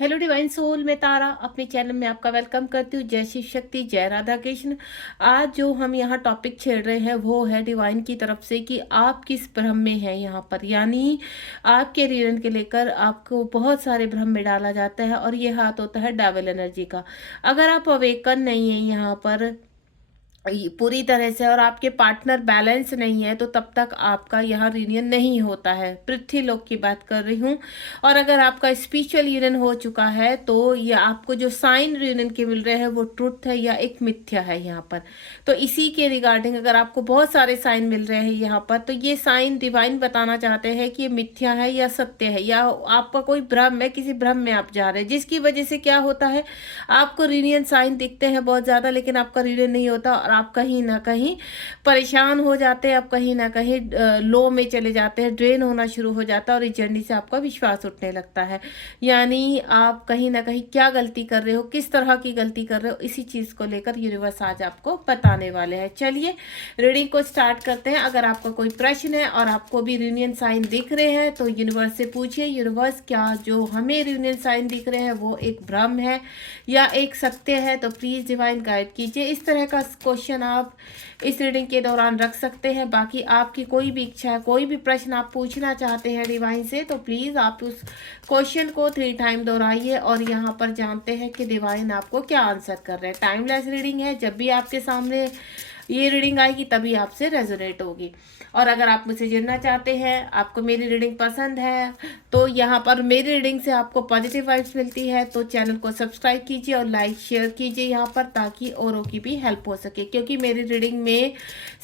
Hello divine soul, मैं तारा अपने channel में आपका वेलकम करती हूँ। जय शिव शक्ति, जय राधा कृष्ण। आज जो हम यहाँ टॉपिक छेड़ रहे हैं वो है डिवाइन की तरफ से कि आप किस भ्रम में हैं यहाँ पर, यानी आपके रीजन के लेकर आपको बहुत सारे भ्रम में डाला जाता है और ये हाथ होता है डेविल एनर्जी का। अगर आप अवेकन नहीं है यहाँ पर पूरी तरह से और आपके पार्टनर बैलेंस नहीं है तो तब तक आपका यहाँ यूनियन नहीं होता है। पृथ्वी लोक की बात कर रही हूँ। और अगर आपका स्पिरिचुअल यूनियन हो चुका है तो ये आपको जो साइन यूनियन के मिल रहे हैं वो ट्रुथ है या एक मिथ्या है यहाँ पर। तो इसी के रिगार्डिंग अगर आपको बहुत सारे साइन मिल रहे हैं यहाँ पर तो ये साइन डिवाइन बताना चाहते हैं कि ये मिथ्या है या सत्य है, या आपका कोई भ्रम है, किसी भ्रम में आप जा रहे हैं जिसकी वजह से क्या होता है, आपको यूनियन साइन दिखते हैं बहुत ज़्यादा लेकिन आपका यूनियन नहीं होता और आप कहीं ना कहीं परेशान हो जाते हैं, आप कहीं ना कहीं लो में चले जाते हैं, ड्रेन होना शुरू हो जाता है और इस जर्नी से आपका विश्वास उठने लगता है। यानी आप कहीं ना कहीं क्या गलती कर रहे हो, किस तरह की गलती कर रहे हो, इसी चीज़ को लेकर यूनिवर्स आज आपको बताने वाले हैं। चलिए रीडिंग को स्टार्ट करते हैं। अगर आपका कोई प्रश्न है और आपको भी यूनियन साइन दिख रहे हैं तो यूनिवर्स से पूछिए, यूनिवर्स क्या जो हमें यूनियन साइन दिख रहे हैं वो एक भ्रम है या एक सत्य है, तो प्लीज़ डिवाइन गाइड कीजिए। इस तरह का क्वेश्चन आप इस रीडिंग के दौरान रख सकते हैं। बाकी आपकी कोई भी इच्छा है, कोई भी प्रश्न आप पूछना चाहते हैं डिवाइन से तो प्लीज़ आप उस क्वेश्चन को 3 टाइम दोहराइए और यहाँ पर जानते हैं कि डिवाइन आपको क्या आंसर कर रहे हैं। टाइमलेस रीडिंग है, जब भी आपके सामने ये रीडिंग आएगी तभी आपसे रेजोनेट होगी। और अगर आप मुझसे जुड़ना चाहते हैं, आपको मेरी रीडिंग पसंद है तो यहाँ पर मेरी रीडिंग से आपको पॉजिटिव वाइब्स मिलती है तो चैनल को सब्सक्राइब कीजिए और लाइक शेयर कीजिए यहाँ पर, ताकि औरों की भी हेल्प हो सके। क्योंकि मेरी रीडिंग में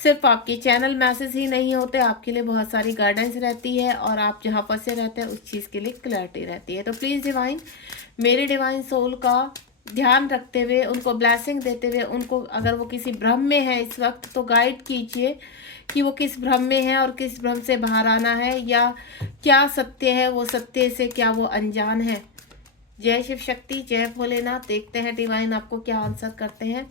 सिर्फ आपके चैनल मैसेज ही नहीं होते, आपके लिए बहुत सारी गाइडेंस रहती है और आप जहाँ फंसे रहते हैं उस चीज़ के लिए क्लैरिटी रहती है। तो प्लीज़ डिवाइन, मेरे डिवाइन सोल का ध्यान रखते हुए, उनको ब्लेसिंग देते हुए, उनको अगर वो किसी भ्रम में है इस वक्त तो गाइड कीजिए कि वो किस भ्रम में है और किस भ्रम से बाहर आना है, या क्या सत्य है, वो सत्य से क्या वो अनजान है। जय शिव शक्ति, जय भोलेनाथ। देखते हैं डिवाइन आपको क्या आंसर करते हैं।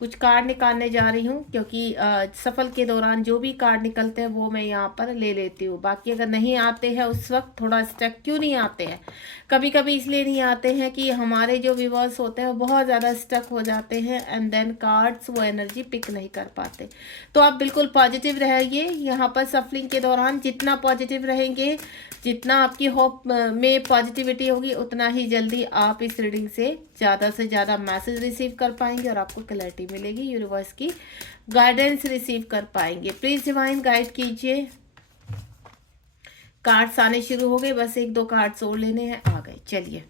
कुछ कार्ड निकालने जा रही हूँ क्योंकि सफल के दौरान जो भी कार्ड निकलते हैं वो मैं यहाँ पर ले लेती हूँ। बाकी अगर नहीं आते हैं उस वक्त थोड़ा स्टक क्यों नहीं आते हैं, कभी कभी इसलिए नहीं आते हैं कि हमारे जो व्यूअर्स होते हैं वो बहुत ज़्यादा स्टक हो जाते हैं एंड देन कार्ड्स वो एनर्जी पिक नहीं कर पाते। तो आप बिल्कुल पॉजिटिव रहिए यहाँ पर सफलिंग के दौरान। जितना पॉजिटिव रहेंगे, जितना आपकी होप में पॉजिटिविटी होगी, उतना ही जल्दी आप इस रीडिंग से ज़्यादा मैसेज रिसीव कर पाएंगे और आपको क्लैरिटी मिलेगी, यूनिवर्स की गाइडेंस रिसीव कर पाएंगे। प्लीज़ डिवाइन गाइड कीजिए। कार्ड्स आने शुरू हो गए, बस 1-2 कार्ड्स और लेने हैं, आ गए। चलिए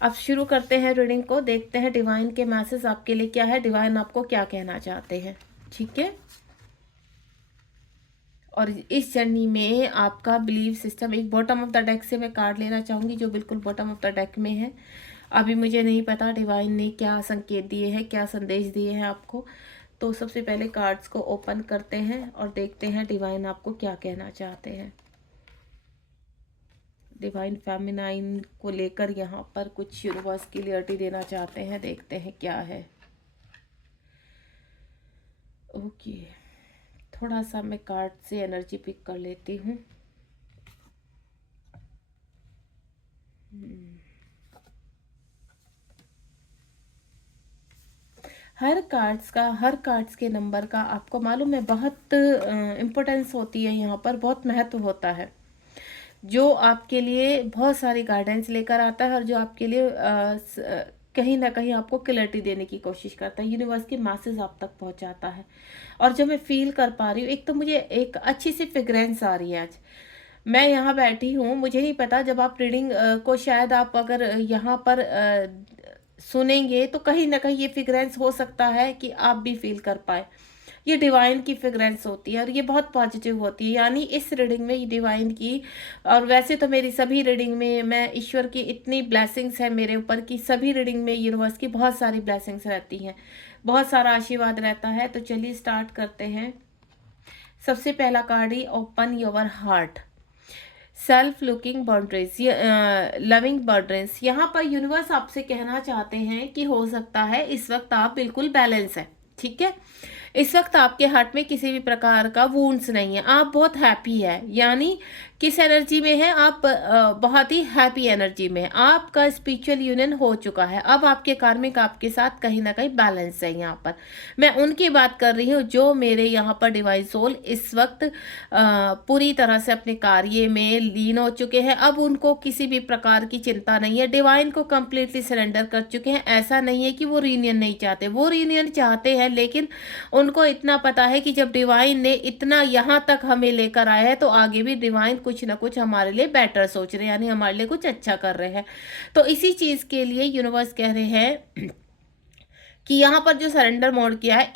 अब शुरू करते हैं रीडिंग को। देखते हैं डिवाइन के मैसेज आपके लिए क्या है, डिवाइन आपको क्या कहना चाहते हैं। ठीक है, और इस जर्नी में आपका बिलीव सिस्टम, एक बॉटम ऑफ द डेक से मैं कार्ड लेना चाहूँगी जो बिल्कुल बॉटम ऑफ द डेक में है। अभी मुझे नहीं पता डिवाइन ने क्या संकेत दिए हैं, क्या संदेश दिए हैं आपको। तो सबसे पहले कार्ड्स को ओपन करते हैं और देखते हैं डिवाइन आपको क्या कहना चाहते हैं। डिवाइन फेमिनाइन को लेकर यहाँ पर कुछ यूनिवर्स क्लियरिटी देना चाहते हैं, देखते हैं क्या है। ओके, थोड़ा सा मैं कार्ड से एनर्जी पिक कर लेती हूँ। हर कार्ड्स के नंबर का आपको मालूम है बहुत इम्पोर्टेंस होती है, यहाँ पर बहुत महत्व होता है, जो आपके लिए बहुत सारी गाइडेंस लेकर आता है और जो आपके लिए कहीं ना कहीं आपको क्लैरिटी देने की कोशिश करता है, यूनिवर्स की मैसेज आप तक पहुंचाता है। और जो मैं फील कर पा रही हूँ, एक तो मुझे एक अच्छी सी फ्रेग्रेंस आ रही है। आज मैं यहाँ बैठी हूँ, मुझे नहीं पता जब आप रीडिंग को शायद आप अगर यहाँ पर सुनेंगे तो कहीं ना कहीं ये फ्रेग्रेंस हो सकता है कि आप भी फील कर पाए। ये डिवाइन की फ्रेग्रेंस होती है और ये बहुत पॉजिटिव होती है, यानी इस रीडिंग में ये डिवाइन की। और वैसे तो मेरी सभी रीडिंग में मैं ईश्वर की इतनी ब्लेसिंग्स है मेरे ऊपर कि सभी रीडिंग में यूनिवर्स की बहुत सारी ब्लेसिंग्स रहती हैं, बहुत सारा आशीर्वाद रहता है। तो चलिए स्टार्ट करते हैं। सबसे पहला card he open your heart, self looking boundaries, loving boundaries. यहाँ पर यूनिवर्स आपसे कहना चाहते हैं कि हो सकता है इस वक्त आप बिल्कुल बैलेंस है। ठीक है, इस वक्त आपके हार्ट में किसी भी प्रकार का वुंड्स नहीं है, आप बहुत हैप्पी है, यानी किस एनर्जी में है आप? बहुत ही हैप्पी एनर्जी में है। आपका स्पिरिचुअल यूनियन हो चुका है। अब आपके कार्मिक आपके साथ कहीं ना कहीं बैलेंस है। यहाँ पर मैं उनकी बात कर रही हूँ जो मेरे यहाँ पर डिवाइन सोल इस वक्त पूरी तरह से अपने कार्य में लीन हो चुके हैं। अब उनको किसी भी प्रकार की चिंता नहीं है, डिवाइन को कंप्लीटली सरेंडर कर चुके हैं। ऐसा नहीं है कि वो रीयूनियन नहीं चाहते, वो रीयूनियन चाहते हैं, लेकिन उनको इतना पता है कि जब डिवाइन ने इतना यहाँ तक हमें लेकर आया है तो आगे भी डिवाइन कुछ ना कुछ हमारे लिए बेटर सोच रहे हैं, यानी हमारे लिए कुछ अच्छा कर रहे हैं। तो इसी चीज के लिए यूनिवर्स कह रहे हैं कि यहाँ पर जो सरेंडर मोड किया है,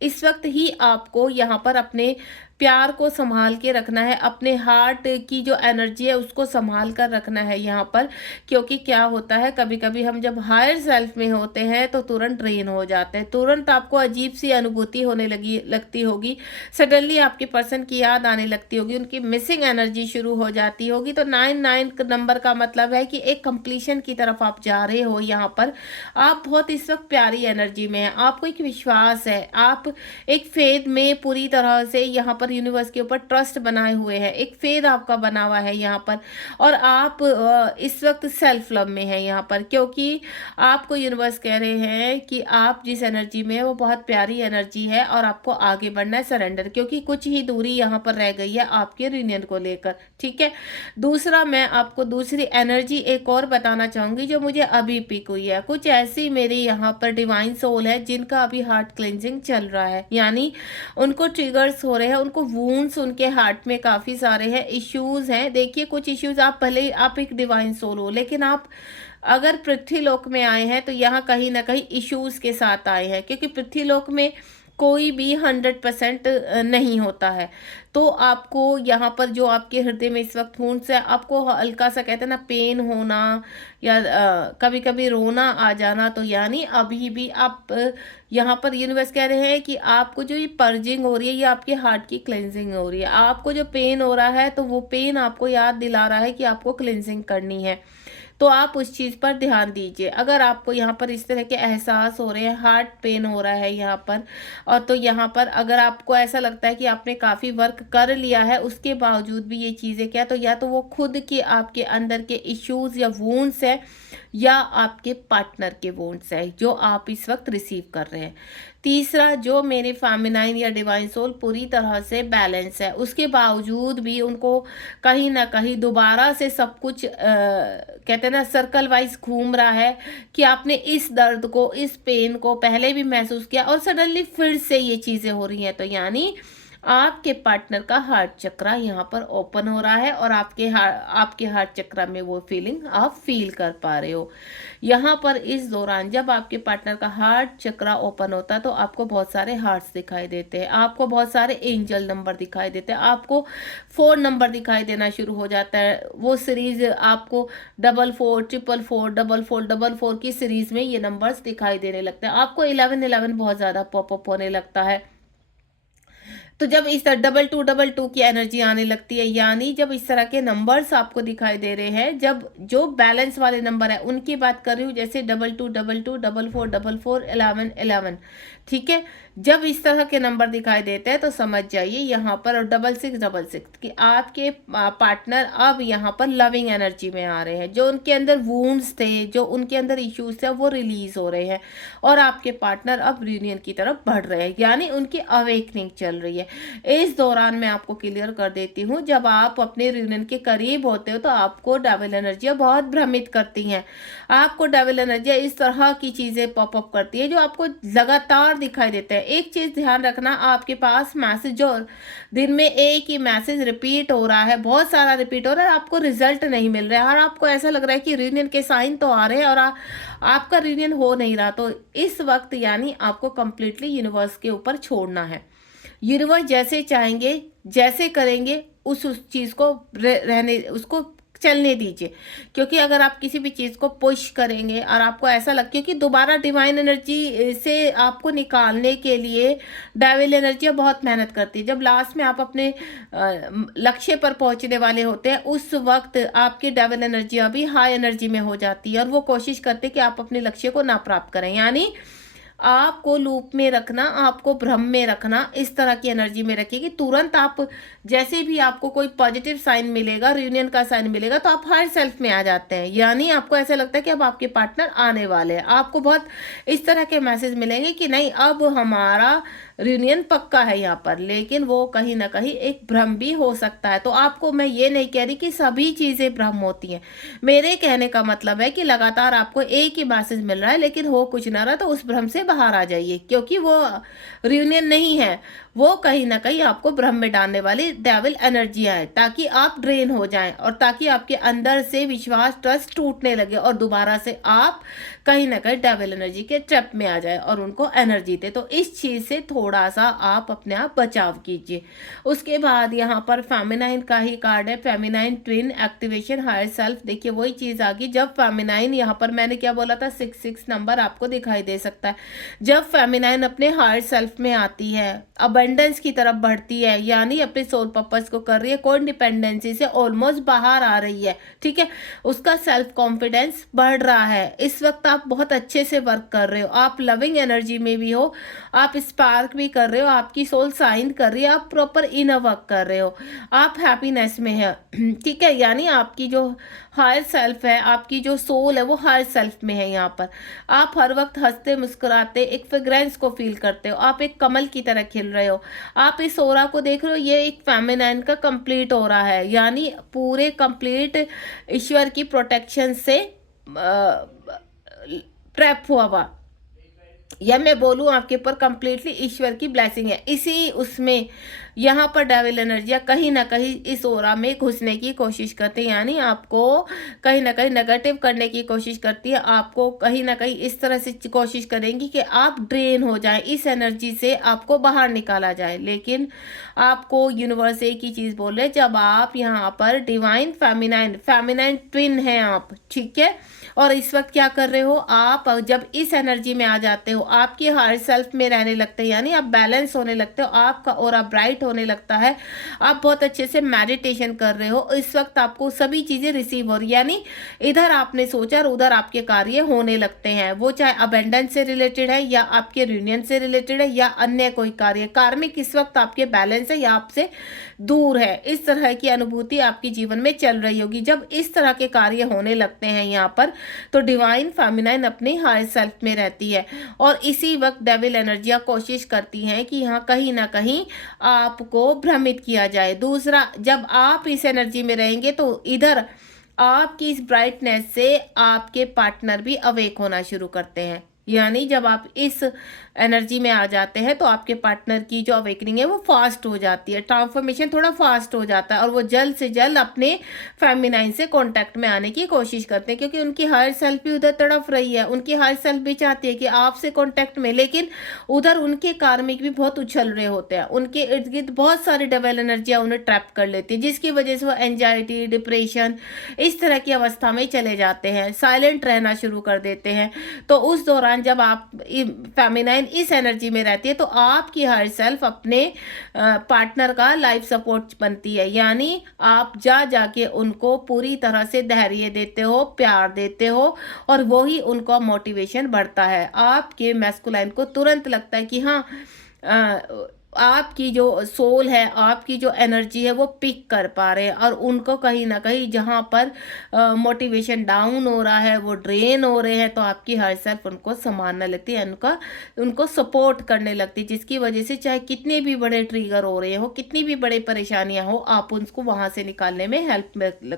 इस वक्त ही आपको यहाँ पर अपने प्यार को संभाल के रखना है, अपने हार्ट की जो एनर्जी है उसको संभाल कर रखना है यहाँ पर। क्योंकि क्या होता है, कभी कभी हम जब हायर सेल्फ में होते हैं तो तुरंत ड्रेन हो जाते हैं, तुरंत आपको अजीब सी अनुभूति होने लगती होगी, सडनली आपके पर्सन की याद आने लगती होगी, उनकी मिसिंग एनर्जी शुरू हो जाती होगी। तो 99 नंबर का मतलब है कि एक कंप्लीशन की तरफ आप जा रहे हो। यहाँ पर आप बहुत इस वक्त प्यारी एनर्जी में है, आपको एक विश्वास है, आप एक फेथ में पूरी तरह से यहाँ पर यूनिवर्स के ऊपर ट्रस्ट बनाए हुए हैं, एक फेथ आपका बना हुआ है यहाँ पर। और आप इस वक्त सेल्फ लव में है यहाँ पर, क्योंकि आपको यूनिवर्स कह रहे हैं कि आप जिस एनर्जी में है वो बहुत प्यारी एनर्जी है और आपको आगे बढ़ना है सरेंडर, क्योंकि कुछ ही दूरी यहाँ पर रह गई है आपके यूनियन को लेकर। ठीक है, दूसरा मैं आपको दूसरी एनर्जी एक और बताना चाहूंगी जो मुझे अभी पिक हुई है। कुछ ऐसी मेरे यहाँ पर डिवाइन सोल है जिनका अभी हार्ट क्लेंजिंग चल रहा है, यानी उनको ट्रिगर्स हो रहे हैं, उनको वूंड्स उनके हार्ट में काफी सारे हैं, इश्यूज हैं। देखिए, कुछ इश्यूज आप भले ही आप एक डिवाइन सोल हो, लेकिन आप अगर पृथ्वीलोक में आए हैं तो यहाँ कहीं ना कहीं इश्यूज के साथ आए हैं, क्योंकि पृथ्वीलोक में कोई भी 100% नहीं होता है। तो आपको यहाँ पर जो आपके हृदय में इस वक्त वुंड्स है, आपको हल्का सा कहते हैं ना पेन होना या कभी कभी रोना आ जाना, तो यानी अभी भी आप यहाँ पर यूनिवर्स कह रहे हैं कि आपको जो ये पर्जिंग हो रही है ये आपके हार्ट की क्लेंजिंग हो रही है। आपको जो पेन हो रहा है तो वो पेन आपको याद दिला रहा है कि आपको क्लेंजिंग करनी है, तो आप उस चीज़ पर ध्यान दीजिए। अगर आपको यहाँ पर इस तरह के एहसास हो रहे हैं, हार्ट पेन हो रहा है यहाँ पर, और तो यहाँ पर अगर आपको ऐसा लगता है कि आपने काफ़ी वर्क कर लिया है उसके बावजूद भी ये चीज़ें क्या, तो या तो वो खुद के आपके अंदर के इश्यूज या वूंड्स है या आपके पार्टनर के वोन्ट्स है जो आप इस वक्त रिसीव कर रहे हैं। तीसरा, जो मेरे फेमिनाइन या डिवाइन सोल पूरी तरह से बैलेंस है, उसके बावजूद भी उनको कहीं ना कहीं दोबारा से सब कुछ कहते हैं ना सर्कल वाइज घूम रहा है कि आपने इस दर्द को, इस पेन को पहले भी महसूस किया और सडनली फिर से ये चीज़ें हो रही हैं। तो यानी आपके पार्टनर का हार्ट चक्रा यहाँ पर ओपन हो रहा है और आपके हार्ट चक्रा में वो फीलिंग आप फील कर पा रहे हो। यहाँ पर इस दौरान जब आपके पार्टनर का हार्ट चक्रा ओपन होता है तो आपको बहुत सारे हार्ट्स दिखाई देते हैं, आपको बहुत सारे एंजल नंबर दिखाई देते हैं, आपको 4 नंबर दिखाई देना शुरू हो जाता है। वो सीरीज आपको 44 444 44 44 की सीरीज में ये नंबर्स दिखाई देने लगते हैं। आपको 11 बहुत ज्यादा पॉपअप होने लगता है। तो जब इस तरह 2222 की एनर्जी आने लगती है, यानी जब इस तरह के नंबर्स आपको दिखाई दे रहे हैं, जब जो बैलेंस वाले नंबर है उनकी बात कर रही हूँ, जैसे 2222 4444 11 11, ठीक है, जब इस तरह के नंबर दिखाई देते हैं तो समझ जाइए यहाँ पर, और 6666 कि आपके पार्टनर अब यहाँ पर लविंग एनर्जी में आ रहे हैं। जो उनके अंदर वूंड्स थे, जो उनके अंदर इश्यूज थे, वो रिलीज हो रहे हैं और आपके पार्टनर अब यूनियन की तरफ बढ़ रहे हैं, यानी उनकी अवेकनिंग चल रही है। इस दौरान मैं आपको क्लियर कर देती हूँ, जब आप अपने यूनियन के करीब होते हो तो आपको डेविल एनर्जियाँ बहुत भ्रमित करती हैं। आपको डेविल एनर्जियाँ इस तरह की चीजें पॉपअप करती है जो आपको लगातार दिखाई देते हैं। एक चीज ध्यान रखना, आपके पास मैसेज और दिन में एक ही मैसेज रिपीट हो रहा है, बहुत सारा रिपीट हो रहा है, आपको रिजल्ट नहीं मिल रहा है और आपको ऐसा लग रहा है कि यूनियन के साइन तो आ रहे हैं और आपका यूनियन हो नहीं रहा। तो इस वक्त यानी आपको कंप्लीटली यूनिवर्स के ऊपर छोड़ना है। यूनिवर्स जैसे चाहेंगे, जैसे करेंगे, उस चीज को रहने, उसको चलने दीजिए। क्योंकि अगर आप किसी भी चीज को पुश करेंगे और आपको ऐसा लग, क्योंकि दोबारा डिवाइन एनर्जी से आपको निकालने के लिए डेविल एनर्जी बहुत मेहनत करती है। जब लास्ट में आप अपने लक्ष्य पर पहुंचने वाले होते हैं उस वक्त आपकी डेविल एनर्जी अभी हाई एनर्जी में हो जाती है और वो कोशिश करते हैं कि आप अपने लक्ष्य को ना प्राप्त करें। यानी आपको लूप में रखना, आपको भ्रम में रखना, इस तरह की एनर्जी में रखेगी। तुरंत आप जैसे भी आपको कोई पॉजिटिव साइन मिलेगा, रियूनियन का साइन मिलेगा, तो आप हायर सेल्फ में आ जाते हैं, यानी आपको ऐसा लगता है कि अब आपके पार्टनर आने वाले हैं। आपको बहुत इस तरह के मैसेज मिलेंगे कि नहीं, अब हमारा रियूनियन पक्का है यहाँ पर। लेकिन वो कहीं ना कहीं एक भ्रम भी हो सकता है। तो आपको मैं ये नहीं कह रही कि सभी चीजें भ्रम होती हैं। मेरे कहने का मतलब है कि लगातार आपको एक ही मैसेज मिल रहा है, लेकिन हो कुछ ना रहा, तो उस भ्रम से बाहर आ जाइए, क्योंकि वो रियूनियन नहीं है, वो कहीं ना कहीं आपको भ्रम में डालने वाली डेविल एनर्जियां है, ताकि आप ड्रेन हो जाएं और ताकि आपके अंदर से विश्वास, ट्रस्ट टूटने लगे और दोबारा से आप कहीं ना कहीं डेविल एनर्जी के ट्रैप में आ जाए और उनको एनर्जी दे। तो इस चीज से थोड़ा सा आप अपने आप बचाव कीजिए। उसके बाद यहाँ पर फेमिनाइन का ही कार्ड है, feminine twin activation higher self. देखिए वही चीज आ गई। जब फेमिनाइन, यहाँ पर मैंने क्या बोला था, 66 नंबर आपको दिखाई दे सकता है। जब फेमिनाइन अपने हायर सेल्फ में आती है, अबंडेंस की तरफ बढ़ती है, यानी अपने सोल पर्पस को कर रही है, कोई डिपेंडेंसी से ऑलमोस्ट बाहर आ रही है, ठीक है, उसका सेल्फ कॉन्फिडेंस बढ़ रहा है। इस वक्त आप बहुत अच्छे से वर्क कर रहे हो, आप लविंग एनर्जी में भी हो, आप स्पार्क भी कर रहे हो, आपकी सोल साइन कर रही है, आप प्रॉपर इनर वर्क कर रहे हो, आप हैप्पीनेस में है, ठीक है, यानी आपकी जो हायर सेल्फ है, आपकी जो सोल है, वो हायर सेल्फ में है। यहाँ पर आप हर वक्त हंसते मुस्कुराते एक फ्रेग्रेंस को फील करते हो, आप एक कमल की तरह खिल रहे हो। आप इस ओरा को देख रहे हो, ये एक फेमिनाइन का कंप्लीट ओरा है, यानी पूरे कंप्लीट ईश्वर की प्रोटेक्शन से ट्रैप हुआ या मैं बोलूं आपके ऊपर कंप्लीटली ईश्वर की ब्लेसिंग है। इसी उसमें यहाँ पर डेविल एनर्जियाँ कहीं ना कहीं इस ओरा में घुसने की कोशिश करती है, यानी आपको कहीं ना कहीं नेगेटिव करने की कोशिश करती है, आपको कहीं ना कहीं इस तरह से कोशिश करेंगी कि आप ड्रेन हो जाए, इस एनर्जी से आपको बाहर निकाला जाए। लेकिन आपको यूनिवर्स एक ही चीज़ बोल रहे, जब आप यहाँ पर डिवाइन फेमिनाइन, फेमिनाइन ट्विन है आप, ठीक है, और इस वक्त क्या कर रहे हो, आप जब इस एनर्जी में आ जाते हो, आपकी हायर सेल्फ में रहने लगते हैं, यानी आप बैलेंस होने लगते हो, आपका ऑरा ब्राइट होने लगता है, आप बहुत अच्छे से मेडिटेशन कर रहे हो। इस वक्त आपको सभी चीजें रिसीव हो रही, यानी इधर आपने सोचा और उधर आपके कार्य होने लगते हैं, वो चाहे अबेंडेंस से रिलेटेड है या आपके यूनियन से रिलेटेड है या अन्य कोई कार्य। कार्मिक इस वक्त आपके बैलेंस है या आपसे दूर है, इस तरह की अनुभूति आपके जीवन में चल रही होगी। जब इस तरह के कार्य होने लगते हैं यहाँ पर, तो डिवाइन फेमिनाइन अपने हायर सेल्फ में रहती है और इसी वक्त डेविल एनर्जियाँ कोशिश करती हैं कि यहाँ कहीं ना कहीं आपको भ्रमित किया जाए। दूसरा, जब आप इस एनर्जी में रहेंगे तो इधर आपकी इस ब्राइटनेस से आपके पार्टनर भी अवेक होना शुरू करते हैं, यानी जब आप इस एनर्जी में आ जाते हैं तो आपके पार्टनर की जो अवेकनिंग है वो फास्ट हो जाती है, ट्रांसफॉर्मेशन थोड़ा फास्ट हो जाता है और वो जल्द से जल्द अपने फेमिनाइन से कांटेक्ट में आने की कोशिश करते हैं, क्योंकि उनकी हायर सेल्फ भी उधर तड़फ रही है, उनकी हायर सेल्फ भी चाहती है कि आपसे कांटेक्ट में, लेकिन उधर उनके कार्मिक भी बहुत उछल रहे होते हैं, उनके इर्द गिर्द बहुत सारी डबल एनर्जियाँ उन्हें ट्रैप कर लेती है, जिसकी वजह से वो एंजाइटी, डिप्रेशन, इस तरह की अवस्था में चले जाते हैं, साइलेंट रहना शुरू कर देते हैं। तो उस दौरान जब आप फेमिनाइन इस एनर्जी में रहती है तो आपकी हायर सेल्फ अपने पार्टनर का लाइफ सपोर्ट बनती है, यानी आप जा जाके उनको पूरी तरह से धैर्य देते हो, प्यार देते हो और वही उनका मोटिवेशन बढ़ता है। आपके मैस्कुलाइन को तुरंत लगता है कि हाँ, आपकी जो सोल है, आपकी जो एनर्जी है वो पिक कर पा रहे हैं और उनको कहीं ना कहीं जहाँ पर मोटिवेशन डाउन हो रहा है, वो ड्रेन हो रहे हैं, तो आपकी हर सेल्फ उनको संभालने लगती है, उनको सपोर्ट करने लगती है, जिसकी वजह से चाहे कितने भी बड़े ट्रिगर हो रहे हो, कितनी भी बड़ी परेशानियां हो, आप उनको वहाँ से निकालने में हेल्प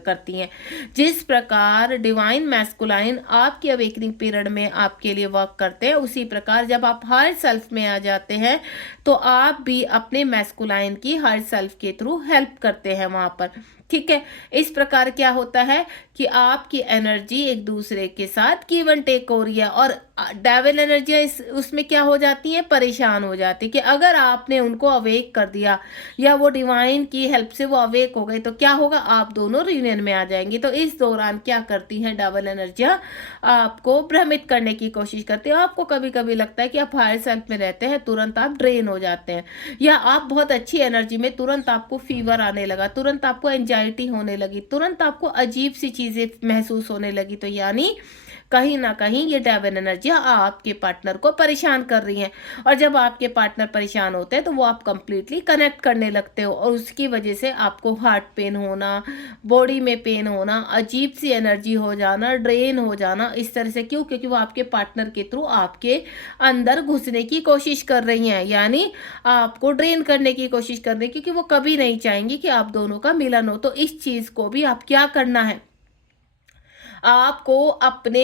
करती हैं। जिस प्रकार डिवाइन मैस्कुलाइन आपकी अवेकनिंग पीरियड में आपके लिए वर्क करते हैं, उसी प्रकार जब आप हायर सेल्फ में आ जाते हैं तो आप भी अपने मैस्कुलाइन की हायर सेल्फ के थ्रू हेल्प करते हैं वहां पर, ठीक है। इस प्रकार क्या होता है कि आपकी एनर्जी एक दूसरे के साथ गिव एंड टेक हो रही है और डेविल एनर्जी उसमें क्या हो जाती है, परेशान हो जाती है कि अगर आपने उनको अवेक कर दिया या वो डिवाइन की हेल्प से वो अवेक हो गए तो क्या होगा, आप दोनों यूनियन में आ जाएंगे। तो इस दौरान क्या करती हैं डेविल एनर्जियाँ, आपको भ्रमित करने की कोशिश करती है। आपको कभी कभी लगता है कि आप हायर सेल्फ में रहते हैं, तुरंत आप ड्रेन हो जाते हैं, या आप बहुत अच्छी एनर्जी में, तुरंत आपको फीवर आने लगा, तुरंत आपको एंजाइटी होने लगी, तुरंत आपको अजीब सी चीजें महसूस होने लगी। तो यानी कहीं ना कहीं ये डेविल एनर्जियां आपके पार्टनर को परेशान कर रही हैं। और जब आपके पार्टनर परेशान होते हैं तो वो आप कंप्लीटली कनेक्ट करने लगते हो, और उसकी वजह से आपको हार्ट पेन होना, बॉडी में पेन होना, अजीब सी एनर्जी हो जाना, ड्रेन हो जाना, इस तरह से। क्यों? क्योंकि वो आपके पार्टनर के थ्रू आपके अंदर घुसने की कोशिश कर रही हैं, यानी आपको ड्रेन करने की कोशिश कर रही है, क्योंकि वो कभी नहीं चाहेंगी कि आप दोनों का मिलन हो। तो इस चीज को भी आप क्या करना है, आपको अपना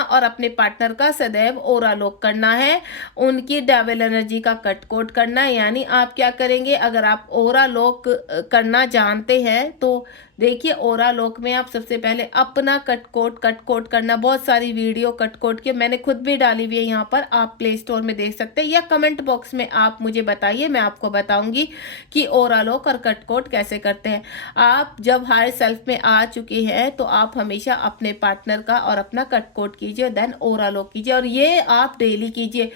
और अपने पार्टनर का सदैव ओरा लॉक करना है, उनकी डेविल एनर्जी का कट कोट करना है। यानी आप क्या करेंगे, अगर आप ओरा लॉक करना जानते हैं तो देखिए, ओरा लॉक में आप सबसे पहले अपना कट कोट करना। बहुत सारी वीडियो कट कोट के मैंने खुद भी डाली हुई है, यहाँ पर आप प्ले स्टोर में देख सकते हैं, या कमेंट बॉक्स में आप मुझे बताइए, मैं आपको बताऊंगी कि ओरा लॉक और कट कोट कैसे करते हैं। आप जब हायर सेल्फ में आ चुके हैं तो आप हमेशा अपने पार्टनर का और अपना कट कोट कीजिए, देन ओरा लॉक कीजिए, और ये आप डेली कीजिए।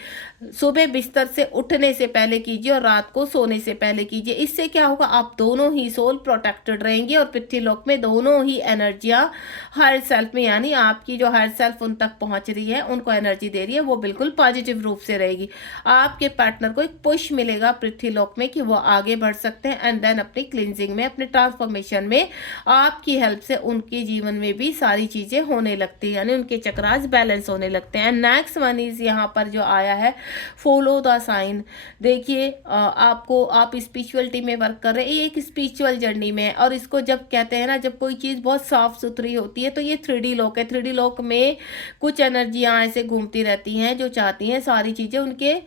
सुबह बिस्तर से उठने से पहले कीजिए और रात को सोने से पहले कीजिए। इससे क्या होगा, आप दोनों ही सोल प्रोटेक्टेड रहेंगे, और पृथ्वी लोक में दोनों ही एनर्जियां हायर सेल्फ में, यानी आपकी जो हायर सेल्फ उन तक पहुंच रही है, उनको एनर्जी दे रही है, वो बिल्कुल पॉजिटिव रूप से रहेगी। आपके पार्टनर को एक पुश मिलेगा पृथ्वी लोक में कि वो आगे बढ़ सकते हैं, एंड देन अपनी क्लिनजिंग में, अपने ट्रांसफॉर्मेशन में आपकी हेल्प से उनके जीवन में भी सारी चीजें होने लगती है, यानी उनके चक्रास बैलेंस होने लगते हैं। नेक्स्ट वन इज यहाँ पर जो आया है, फॉलो द साइन। देखिए, आप स्पिरिचुअलिटी में वर्क कर रहे हैं, ये एक स्पिरिचुअल जर्नी में है, और इसको जब कहते हैं ना, जब कोई चीज़ बहुत साफ सुथरी होती है तो ये 3D लोक है। 3D लोक में कुछ एनर्जियां ऐसे घूमती रहती हैं जो चाहती हैं सारी चीज़ें उनके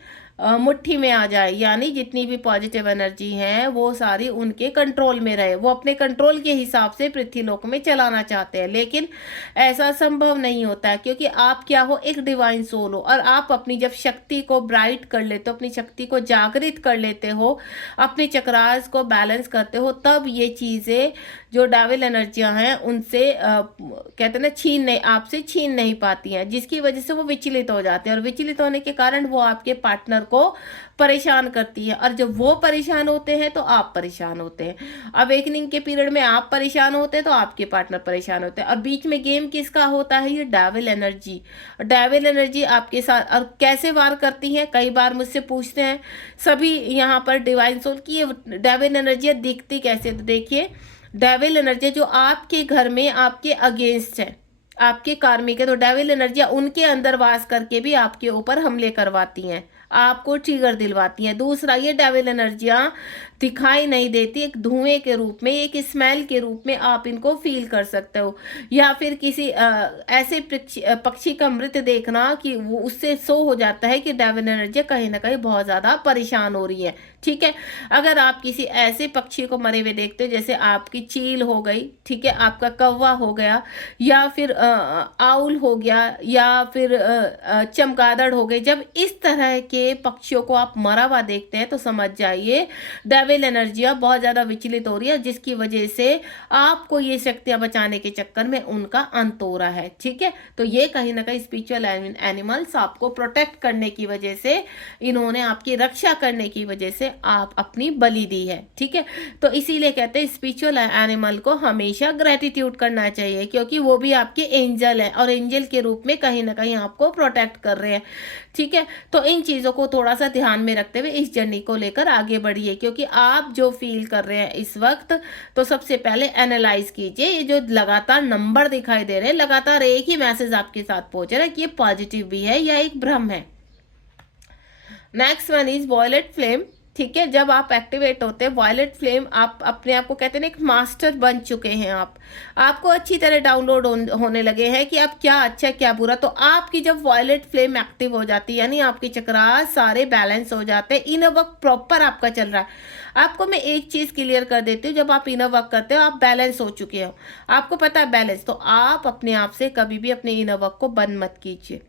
मुट्ठी में आ जाए, यानी जितनी भी पॉजिटिव एनर्जी है वो सारी उनके कंट्रोल में रहे, वो अपने कंट्रोल के हिसाब से पृथ्वी लोक में चलाना चाहते हैं। लेकिन ऐसा संभव नहीं होता है, क्योंकि आप क्या हो, एक डिवाइन सोल हो, और आप अपनी जब शक्ति को ब्राइट कर लेते हो, अपनी शक्ति को जागृत कर लेते हो, अपने चक्रास को बैलेंस करते हो, तब ये चीज़ें जो डेविल एनर्जियां हैं उनसे कहते हैं ना, आपसे छीन नहीं पाती हैं, जिसकी वजह से वो विचलित हो जाते हैं, और विचलित होने के कारण वो आपके पार्टनर को परेशान करती है, और जब वो परेशान होते हैं तो आप परेशान होते हैं। अवेकनिंग के पीरियड में आप परेशान होते हैं तो आपके पार्टनर परेशान होते हैं, और बीच में गेम किसका होता है, ये डेविल एनर्जी। डेविल एनर्जी आपके साथ और कैसे वार करती है, कई बार मुझसे पूछते हैं सभी यहाँ पर डिवाइन सोल की, ये डेविल एनर्जी दिखती कैसे। तो देखिए, डेविल एनर्जी जो आपके घर में आपके अगेंस्ट है, आपके कार्मिक है, तो डेविल एनर्जियां उनके अंदर वास करके भी आपके ऊपर हमले करवाती हैं, आपको ट्रिगर दिलवाती हैं। दूसरा, ये डेविल एनर्जियां दिखाई नहीं देती, एक धुएं के रूप में, एक स्मेल के रूप में आप इनको फील कर सकते हो, या फिर किसी ऐसे पक्षी का मृत देखना कि वो उससे शो हो जाता है कि डेविल एनर्जी कहीं ना कहीं बहुत ज़्यादा परेशान हो रही है। ठीक है, अगर आप किसी ऐसे पक्षी को मरे हुए देखते हो, जैसे आपकी चील हो गई, ठीक है, आपका कौवा हो गया, या फिर आउल हो गया, या फिर चमगादड़ हो गई, जब इस तरह के पक्षियों को आप मरा हुआ देखते हैं तो समझ जाइए डेविल एनर्जियां बहुत ज़्यादा विचलित हो रही है, जिसकी वजह से आपको ये शक्तियां बचाने के चक्कर में उनका अंत हो रहा है। ठीक है, तो ये कहीं ना कहीं स्पिरिचुअल एनिमल्स आपको प्रोटेक्ट करने की वजह से, इन्होंने आपकी रक्षा करने की वजह से आप अपनी बलि दी है। ठीक है, तो इसीलिए कहते हैं स्पिरिचुअल एनिमल को हमेशा ग्रेटिट्यूड करना चाहिए, क्योंकि वो भी आपके एंजल है, और एंजल के रूप में कहीं ना कहीं आपको प्रोटेक्ट कर रहे हैं। ठीक है, तो इन चीज़ों को थोड़ा सा ध्यान में रखते हुए इस जर्नी को लेकर आगे बढ़िए, क्योंकि आप जो फील कर रहे हैं इस वक्त, तो सबसे पहले एनालाइज कीजिए, ये जो लगातार नंबर दिखाई दे रहे हैं, लगातार एक ही मैसेज आपके साथ पहुंच रहा है कि ये पॉजिटिव भी है या एक भ्रम है। Next one is violet flame. ठीक है, जब आप एक्टिवेट होते हैं वॉयलेट फ्लेम, आप अपने आप को कहते हैं एक मास्टर बन चुके हैं, आपको अच्छी तरह डाउनलोड होने लगे हैं कि आप क्या अच्छा क्या बुरा। तो आपकी जब वॉयलेट फ्लेम एक्टिव हो जाती है, यानी आपके चक्रास सारे बैलेंस हो जाते हैं, इनर वर्क प्रॉपर आपका चल रहा है। आपको मैं एक चीज़ क्लियर कर देती हूँ, जब आप इनर वर्क करते हो आप बैलेंस हो चुके हो, आपको पता है बैलेंस, तो आप अपने आप से कभी भी अपने इनर वर्क को बंद मत कीजिए।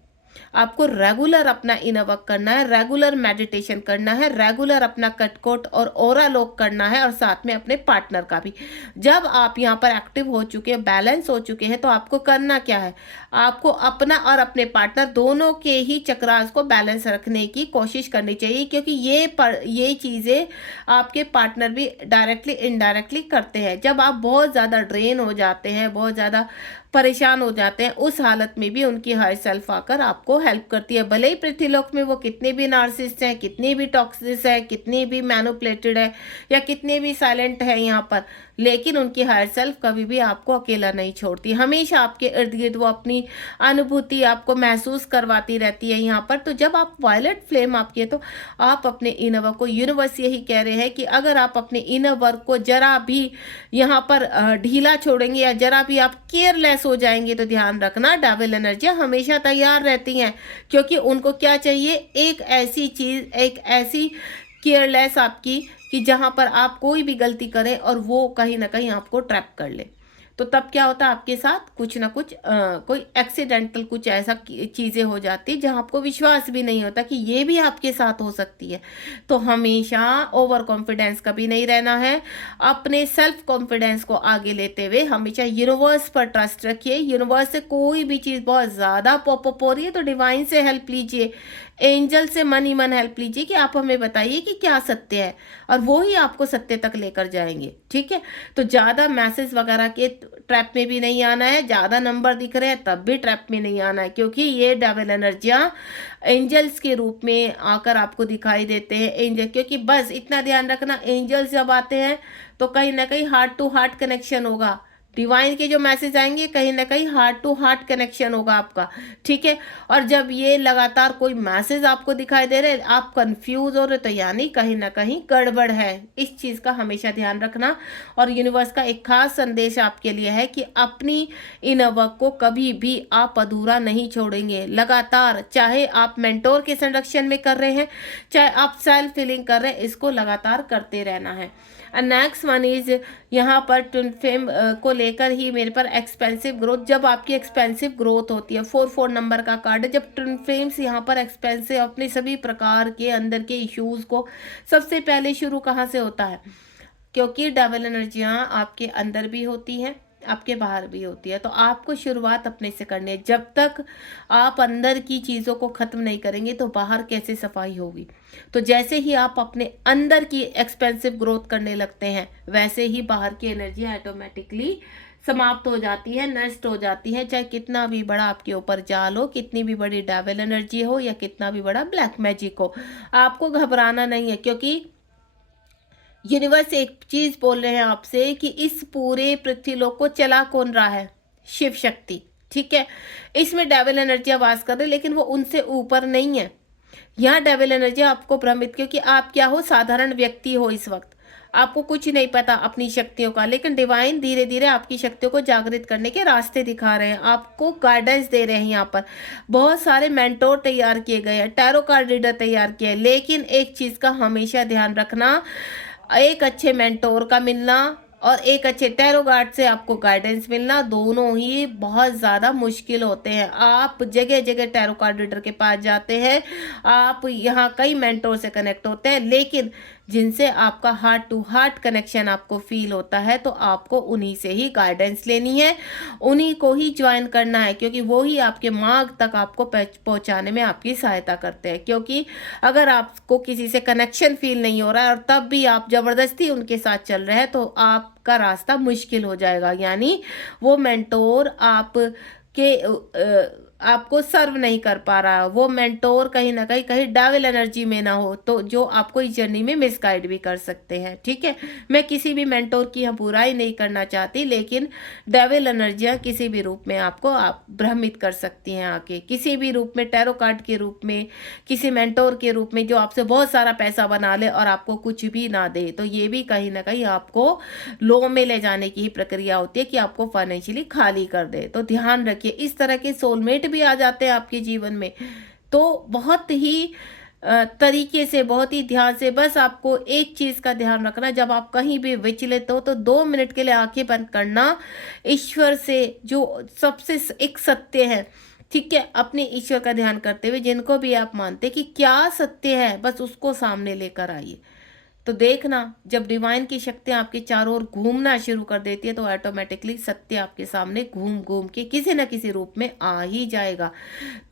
आपको रेगुलर अपना इनर वर्क करना है, रेगुलर मेडिटेशन करना है, रेगुलर अपना कटकोट और ओरा लॉक करना है, और साथ में अपने पार्टनर का भी। जब आप यहाँ पर एक्टिव हो चुके हैं, बैलेंस हो चुके हैं, तो आपको करना क्या है, आपको अपना और अपने पार्टनर दोनों के ही चक्रास को बैलेंस रखने की कोशिश करनी चाहिए, क्योंकि ये चीज़ें आपके पार्टनर भी डायरेक्टली इनडायरेक्टली करते हैं। जब आप बहुत ज़्यादा ड्रेन हो जाते हैं, बहुत ज़्यादा परेशान हो जाते हैं, उस हालत में भी उनकी हायर सेल्फ आकर आपको हेल्प करती है। भले ही पृथ्वीलोक में वो कितने भी नार्सिसिस्ट हैं, कितने भी टॉक्सिस है, कितने भी मैनिपुलेटेड है या कितने भी साइलेंट है यहाँ पर, लेकिन उनकी हायर सेल्फ कभी भी आपको अकेला नहीं छोड़ती। हमेशा आपके इर्द गिर्द वो अपनी अनुभूति आपको महसूस करवाती रहती है यहाँ पर। तो जब आप वायलेट फ्लेम आपकी है तो आप अपने इनर वर्क को, यूनिवर्स यही कह रहे हैं कि अगर आप अपने इनर वर्क को जरा भी यहाँ पर ढीला छोड़ेंगे या जरा भी आप केयरलेस हो जाएंगे तो ध्यान रखना डेविल एनर्जी हमेशा तैयार रहती हैं, क्योंकि उनको क्या चाहिए, एक ऐसी चीज, एक ऐसी केयरलेस आपकी कि जहां पर आप कोई भी गलती करें और वो कहीं ना कहीं आपको ट्रैप कर ले। तो तब क्या होता है आपके साथ, कुछ ना कुछ कोई एक्सीडेंटल कुछ ऐसा चीज़ें हो जाती जहां आपको विश्वास भी नहीं होता कि ये भी आपके साथ हो सकती है। तो हमेशा ओवर कॉन्फिडेंस कभी नहीं रहना है। अपने सेल्फ कॉन्फिडेंस को आगे लेते हुए हमेशा यूनिवर्स पर ट्रस्ट रखिए। यूनिवर्स से कोई भी चीज़ बहुत ज़्यादा पॉपअप हो रही है तो डिवाइन से हेल्प लीजिए, एंजल से मन ही मन हेल्प लीजिए कि आप हमें बताइए कि क्या सत्य है, और वो ही आपको सत्य तक लेकर जाएंगे। ठीक है, तो ज़्यादा मैसेज वगैरह के ट्रैप में भी नहीं आना है, ज़्यादा नंबर दिख रहे हैं तब भी ट्रैप में नहीं आना है, क्योंकि ये डेविल एनर्जियाँ एंजल्स के रूप में आकर आपको दिखाई देते हैं। एंजल, क्योंकि बस इतना ध्यान रखना, एंजल्स जब आते हैं तो कहीं ना कहीं हार्ट टू हार्ट कनेक्शन होगा। डिवाइन के जो मैसेज आएंगे कहीं ना कहीं हार्ट टू हार्ट कनेक्शन होगा आपका। ठीक है, और जब ये लगातार कोई मैसेज आपको दिखाई दे रहे, आप कंफ्यूज हो रहे, तो यानी कहीं ना कहीं गड़बड़ है। इस चीज़ का हमेशा ध्यान रखना। और यूनिवर्स का एक खास संदेश आपके लिए है कि अपनी इनर वर्क को कभी भी आप अधूरा नहीं छोड़ेंगे। लगातार, चाहे आप मेंटोर के संरक्षण में कर रहे हैं, चाहे आप सेल्फ हीलिंग कर रहे हैं, इसको लगातार करते रहना है। नेक्स्ट वन इज यहाँ पर ट्विन फ्लेम को लेकर ही मेरे पर एक्सपेंसिव ग्रोथ। जब आपकी एक्सपेंसिव ग्रोथ होती है, 4 नंबर का कार्ड है, जब ट्विन फ्लेम्स यहाँ पर एक्सपेंसिव अपने सभी प्रकार के अंदर के इश्यूज को सबसे पहले शुरू कहाँ से होता है, क्योंकि डेविल एनर्जियाँ आपके अंदर भी होती हैं, आपके बाहर भी होती है। तो आपको शुरुआत अपने से करनी है। जब तक आप अंदर की चीज़ों को ख़त्म नहीं करेंगे तो बाहर कैसे सफाई होगी। तो जैसे ही आप अपने अंदर की एक्सपेंसिव ग्रोथ करने लगते हैं, वैसे ही बाहर की एनर्जी ऑटोमेटिकली समाप्त हो जाती है, नष्ट हो जाती है। चाहे कितना भी बड़ा आपके ऊपर जाल हो, कितनी भी बड़ी डेविल एनर्जी हो या कितना भी बड़ा ब्लैक मैजिक हो, आपको घबराना नहीं है, क्योंकि यूनिवर्स एक चीज बोल रहे हैं आपसे कि इस पूरे पृथ्वीलोक को चला कौन रहा है, शिव शक्ति। ठीक है, इसमें डेविल एनर्जी आवाज कर रही है, लेकिन वो उनसे ऊपर नहीं है। यहाँ डेविल एनर्जी आपको भ्रमित, क्योंकि आप क्या हो, साधारण व्यक्ति हो, इस वक्त आपको कुछ नहीं पता अपनी शक्तियों का, लेकिन डिवाइन धीरे धीरे आपकी शक्तियों को जागृत करने के रास्ते दिखा रहे हैं, आपको गाइडेंस दे रहे हैं। यहाँ पर बहुत सारे मेंटोर तैयार किए गए हैं, टैरो कार्ड रीडर तैयार किए हैं, लेकिन एक चीज का हमेशा ध्यान रखना, एक अच्छे मेंटोर का मिलना और एक अच्छे टैरो कार्ड से आपको गाइडेंस मिलना, दोनों ही बहुत ज़्यादा मुश्किल होते हैं। आप जगह जगह टैरो कार्ड रीडर के पास जाते हैं, आप यहाँ कई मेंटोर से कनेक्ट होते हैं, लेकिन जिनसे आपका हार्ट टू हार्ट कनेक्शन आपको फील होता है तो आपको उन्हीं से ही गाइडेंस लेनी है, उन्हीं को ही ज्वाइन करना है, क्योंकि वो ही आपके मार्ग तक आपको पहुंचाने में आपकी सहायता करते हैं। क्योंकि अगर आपको किसी से कनेक्शन फील नहीं हो रहा है और तब भी आप जबरदस्ती उनके साथ चल रहे हैं तो आपका रास्ता मुश्किल हो जाएगा, यानी वो मेंटोर आपको सर्व नहीं कर पा रहा है, वो मेंटोर कहीं ना कहीं डेविल एनर्जी में ना हो, तो जो आपको इस जर्नी में मिसगाइड भी कर सकते हैं। ठीक है, मैं किसी भी मेंटोर की यहाँ बुराई नहीं करना चाहती, लेकिन डेविल एनर्जियाँ किसी भी रूप में आपको आप भ्रमित कर सकती हैं आके, किसी भी रूप में, टैरो कार्ड के रूप में, किसी मेंटोर के रूप में जो आपसे बहुत सारा पैसा बना ले और आपको कुछ भी ना दे, तो ये भी कहीं ना कहीं आपको लो में ले जाने की ही प्रक्रिया होती है कि आपको फाइनेंशियली खाली कर दे। तो ध्यान रखिए, इस तरह के सोलमेट भी आ जाते हैं आपके जीवन में, तो बहुत ही तरीके से, बहुत ही ध्यान से, बस आपको एक चीज का ध्यान रखना, जब आप कहीं भी विचलित हो तो 2 मिनट के लिए आंखें बंद करना, ईश्वर से जो सबसे एक सत्य है, ठीक है, अपने ईश्वर का ध्यान करते हुए जिनको भी आप मानते कि क्या सत्य है, बस उसको सामने लेकर आइए। तो देखना, जब डिवाइन की शक्तियाँ आपके चारों ओर घूमना शुरू कर देती है तो ऑटोमेटिकली सत्य आपके सामने घूम घूम के किसी न किसी रूप में आ ही जाएगा।